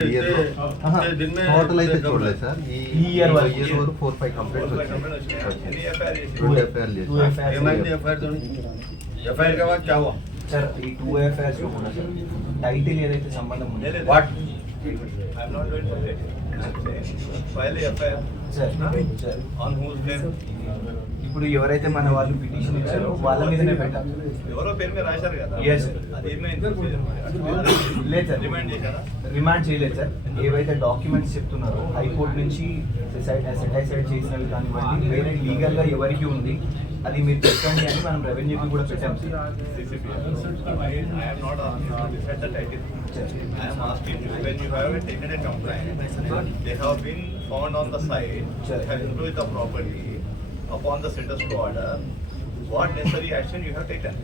दिन में టోటల్ అయితే చూడలేదు సార్ ఈ ఇయర్ వరకు 4-5 కంప్లైంట్స్ వచ్చాయి ఏమైంది ఎఫ్ఐఆర్ के बाद क्या हुआ सर ఈ 2 ఎఫ్ఐఆర్స్ లో కూడా సార్ టైటిల్ ఏదైతే సంబంధం ఉందో what I am not going to say. File a FIR sir sir on whose name? ఇప్పుడు ఎవరైతే మన వాళ్ళు పిటిషన్ ఇచ్చారో వాళ్ళ మీదనే పెట్టాలి. ఎవరో పేరు మీద రాశారు కదా. Yes, sir. అది ఏమైంది? లేదు సార్ రిమైండ్ చేశారా? రిమాండ్ చేయలేదు సార్. ఏవైతే డాక్యుమెంట్స్ చెప్తున్నారో హైకోర్టు నుంచి సెటైసైడ్ చేసినవి కానివ్వండి వేరే లీగల్ గా ఎవరికి ఉంది అది మీరు చెప్పండి అని మనం రెవెన్యూకి కూడా పెట్టాం sir. CCP. I am not asking you to decide the title. I am asking you when you have taken a complaint, they have been found on the site, they have improved the property upon the status quo order. What necessary action you have taken?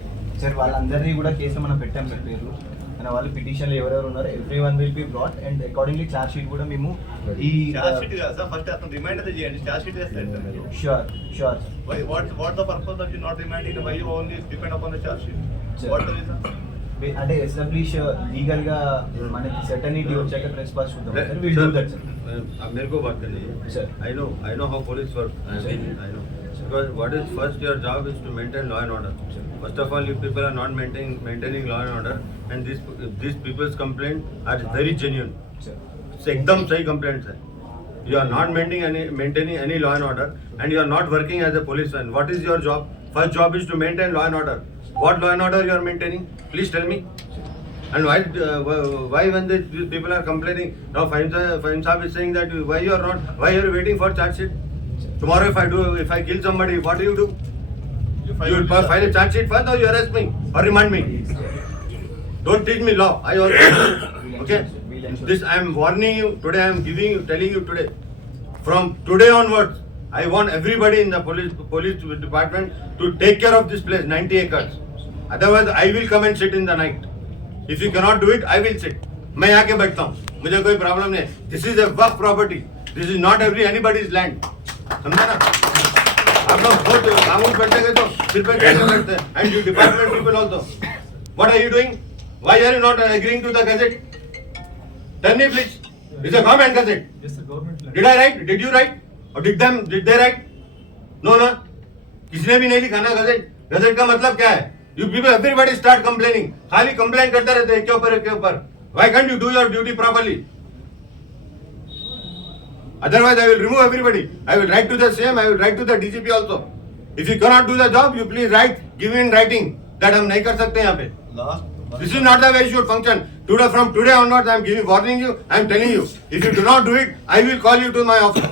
Sir వాళ్ళందరినీ కూడా case మనం పెట్టాం sir పేర్లు మన వాళ్ళు పిటిషన్లు ఎవరెవరు ఉన్నారో everyone will be brought and accordingly charge sheet కూడా మేము ఈ చార్జ్ షీట్ కాదు సార్ ఫస్ట్ అతను రిమైండ్ అయితే చేయండి చార్జ్ షీట్ చేస్తారు మీరు sure sure why what the purpose of you not reminding why you only depend upon the charge sheet Sir. what the reason అంటే ఎస్టాబ్లిష్ లీగల్ గా మనకి certainty వచ్చాక ట్రెస్పాస్ చూద్దాం సార్ విల్ డూ దట్ अब मेरे को बात करनी है Sir. I know how police work I know because what is first your job is to maintain law and order. First of all, if people are not maintaining law and order and these people's complaint are very genuine. sir So एकदम सही complaints है. You are not maintaining any law and order and you are not working as a policeman. What is your job? First job is to maintain law and order. What law and order you are maintaining? Please tell me. And why when these people are complaining now Fahim Saab is saying that why you are waiting for charge sheet? Tomorrow if I kill somebody, what do? You will file a charge sheet first or you arrest me or remand me. Don't teach me law. I also okay. This I am warning you today. I am telling you today. From today onwards, I want everybody in the police department to take care of this place, 90 acres. Otherwise, I will come and sit in the night. If you cannot do it, I will sit. मैं यहाँ के बैठता हूँ, मुझे कोई problem नहीं. This is a work property. This is not anybody's land. समझा ना? आप लोग बहुत कानून पढ़ते गए तो सिर पे कैसे बैठते हैं? And you department people also. What are you doing? Why are you not agreeing to the gazette? Tell me please. It's a government gazette. yes sir government Did I write? Did you write? Or did they write? No ना. किसने भी नहीं लिखा ना gazette. Gazette का मतलब क्या है? You people everybody start complaining. खाली complain करते रहते हैं एक के ऊपर. Why can't you do your duty properly? Otherwise I will remove everybody. I will write to the CM. I will write to the DGP also. If you cannot do the job, you please write. Give me in writing that हम नहीं कर सकते यहाँ पे. last This is not the way you should function. From today onwards, I am warning you. I am telling you. If you do not do it, I will call you to my office.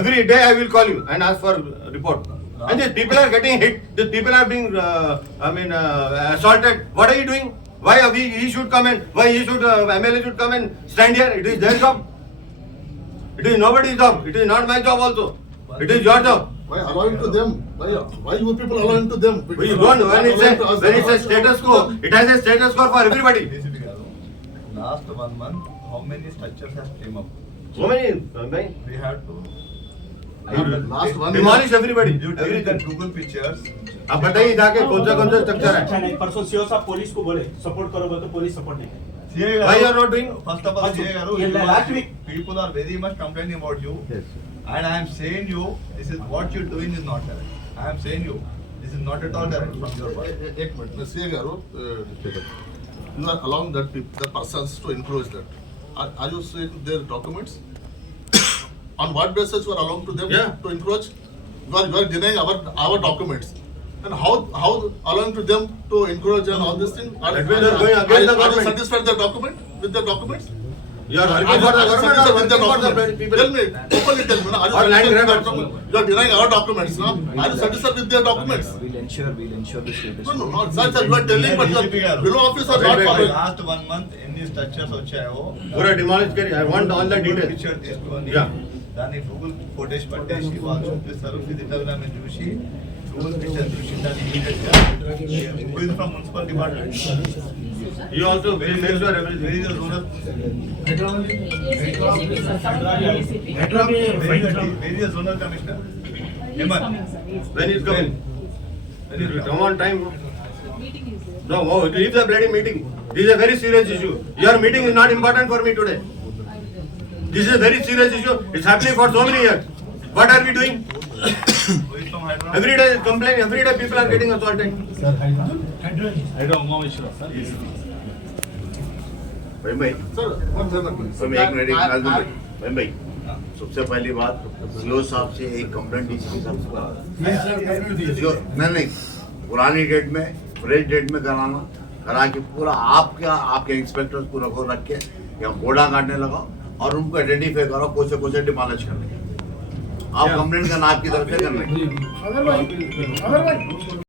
Every day I will call you and ask for report. And these people are getting hit. These people are being, assaulted. What are you doing? Why he should come and why he should MLA should come and stand here? It is their job. It is nobody's job. It is not my job also. It is your job. Why allowing to them? Why you people allowing to them? We don't. When it's a status quo, it has a status quo for everybody. DCP garu last 1 month how many structures has came up So many. we had to Last one Demolish everybody. you take the Everything. Google pictures आप बताइए जाके कौन सा structure है? अच्छा नहीं परसों CO साहब पुलिस को बोले सपोर्ट करोगे तो पुलिस सपोर्ट नहीं करेगी. CA Why you are not doing? first of all CA garu Yeah, last week. people are very much complaining about you and I am saying you this is what you are doing is not correct. I am saying you this is not at all correct from your part. एक minute CA garu you are allowing that the persons to encroach that. Are you saying their documents? On what basis you are allowing to them Yeah. to encroach? You are denying our documents. And how allowing to them to encroach and all this thing? That means you are going against the Are you government. satisfied with the documents? You are working for the government or working for the people? Tell me, openly tell me. Are you Or land satisfied with grab the document? You are denying our documents, no? Are you satisfied with their documents? we'll ensure the status No, not such as you are telling, but your below office are not Wait. following. Last 1 month ఎన్ని structures వచ్చాయో पूरा demolish करिए. I want all the details. Picture తీసుకొని Yeah. దాన్ని Google footage పట్టేసి వాళ్ళు చూపిస్తారు physical గా మేము చూసి గూగుల్ పిక్చర్ చూసి దాన్ని ఇమీడియట్ గా from municipal department You also will make sure everything. Very rural very zonal commissioner Hemanth When is coming? Very Come on time. No, leave the bloody meeting. This is a very serious issue. Your meeting is not important for me today. This is a very serious issue. It's happening for so many years. What are we doing? Who is from Hyderabad? Every day complaint. Every day people are getting assaulted. भाई Sir, one second, please. एक minute I- भाई सबसे पहली बात सिलो साहब से एक complaint DCP साहब से करा जो नहीं पुरानी डेट में फ्रेश डेट में करा के पूरा आपके इंस्पेक्टर्स को रख के या घोड़ा काटने लगा और उनको आइडेंटिफाई करो कोसे डिमोलिश करने आप कंप्लेंट करना आपकी तरफ से करने